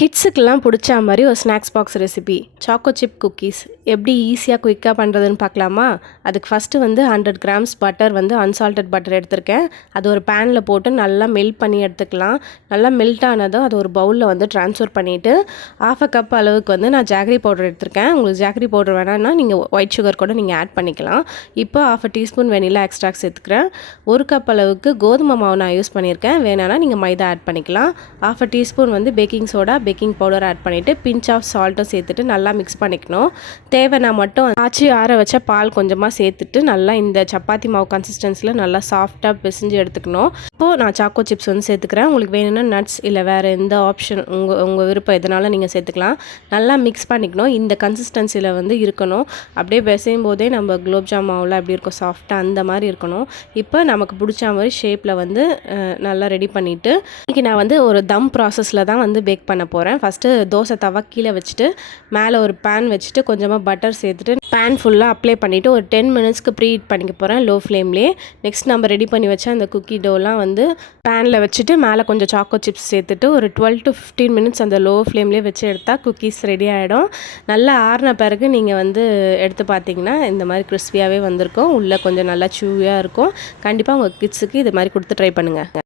கிட்ஸுக்கெல்லாம் பிடிச்ச மாதிரி ஒரு snacks box recipe choco chip cookies எப்படி ஈஸியாக குயிக்காக பண்ணுறதுன்னு பார்க்கலாமா? அதுக்கு first 100 grams butter unsalted butter எடுத்திருக்கேன். அது ஒரு பேனில் போட்டு நல்லா மெல்ட் பண்ணி எடுத்துக்கலாம். நல்லா மெல்ட் ஆனதும் அது ஒரு பவுலில் ட்ரான்ஸ்ஃபர் பண்ணிவிட்டு 1/2 கப் அளவுக்கு நான் ஜாகரி பவுடர் எடுத்திருக்கேன். உங்களுக்கு ஜாகரி பவுடர் வேணான்னா நீங்கள் ஒயிட் சுகர் கூட நீங்கள் ஆட் பண்ணிக்கலாம். இப்போ 1/2 டீஸ்பூன் வெனிலா எக்ஸ்ட்ராக்ட் சேர்த்துக்கிறேன். 1 கப் அளவுக்கு கோதுமை மாவு நான் யூஸ் பண்ணியிருக்கேன். வேணான்னா நீங்கள் மைதா ஆட் பண்ணிக்கலாம். 1/2 teaspoon baking soda baking powder add பண்ணிவிட்டு பிஞ்ச் ஆஃப் சால்ட்டும் சேர்த்துட்டு நல்லா மிக்ஸ் பண்ணிக்கணும். தேவைன்னா மட்டும் ஆச்சி ஆற வச்ச பால் கொஞ்சமாக சேர்த்துட்டு நல்லா இந்த சப்பாத்தி மாவு கன்சிஸ்டன்சியில் நல்லா சாஃப்டாக பிசைஞ்சு எடுத்துக்கணும். இப்போது நான் சாக்கோ சிப்ஸ் சேர்த்துக்கிறேன். உங்களுக்கு வேணும்னா நட்ஸ் இல்லை வேறு எந்த ஆப்ஷன் உங்கள் விருப்பம் எதனால நீங்கள் சேர்த்துக்கலாம். நல்லா மிக்ஸ் பண்ணிக்கணும். இந்த கன்சிஸ்டன்சியில் இருக்கணும். அப்படியே பிசையும் போதே நம்ம குலோப்ஜாம் மாவில் எப்படி இருக்கும் சாஃப்டாக அந்த மாதிரி இருக்கணும். இப்போ நமக்கு பிடிச்ச மாதிரி ஷேப்பில் நல்லா ரெடி பண்ணிவிட்டு இன்றைக்கி நான் ஒரு தம் ப்ராசஸில் தான் பேக் பண்ண போகிறேன். ஃபஸ்ட்டு தோசை தவா கீழே வச்சுட்டு மேலே ஒரு பேன் வச்சுட்டு கொஞ்சமாக பட்டர் சேர்த்துட்டு பேன் ஃபுல்லாக அப்ளை பண்ணிவிட்டு ஒரு 10 மினிட்ஸ்க்கு ப்ரீ ஹீட் பண்ணிக்க போகிறேன் லோ ஃப்ளேம்லேயே. நெக்ஸ்ட் நம்ம ரெடி பண்ணி வச்ச அந்த குக்கி டோலாம் பேனில் வச்சுட்டு மேலே கொஞ்சம் சாக்கோ சிப்ஸ் சேர்த்துட்டு ஒரு 12 to 15 மினிட்ஸ் அந்த லோ ஃப்ளேம்லேயே வச்சு எடுத்தால் குக்கீஸ் ரெடி ஆகிடும். நல்லா ஆறின பிறகு நீங்கள் எடுத்து பார்த்தீங்கன்னா இந்த மாதிரி கிறிஸ்பியாகவே வந்திருக்கும். உள்ளே கொஞ்சம் நல்லா சூவியாக இருக்கும். கண்டிப்பாக உங்கள் கிட்ஸுக்கு இது மாதிரி கொடுத்து ட்ரை பண்ணுங்கள்.